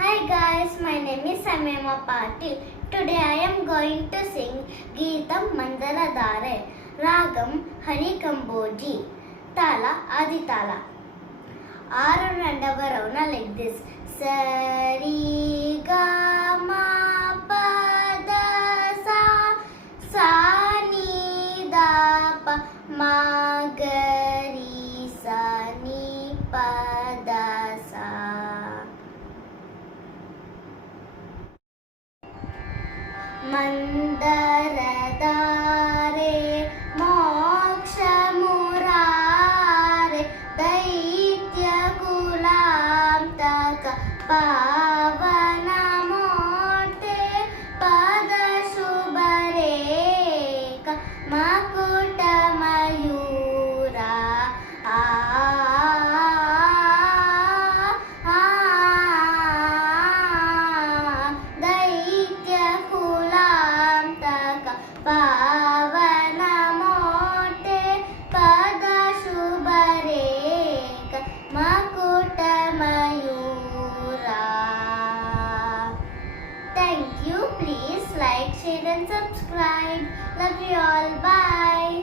Hi guys, my name is Samema Patil. Today I am going to sing Geetam Mandaladare, Ragam Hari Kamboji, Tala Adi Tala. Aru Randavarona like this. Sari ga ma pa da sa, sa ni da pa ma ga ri sa ni pa da sa. ಮಂದರದಾರೆ ಮೋಕ್ಷ ಮುರಾರೆ ದೈತ್ಯ ಕುಲಾಂತಕ ಪಾವನ ಮೋಟೆ ಪದ ಶುಭರೇಕ ಮಕುಟ ಮಯೂರ ಪಾವನ ಮೋಟೆ ಪದ ಶುಭರೇಕ ಮಕುಟ Mayura. Thank you. Please like, share and subscribe. Love you all. Bye.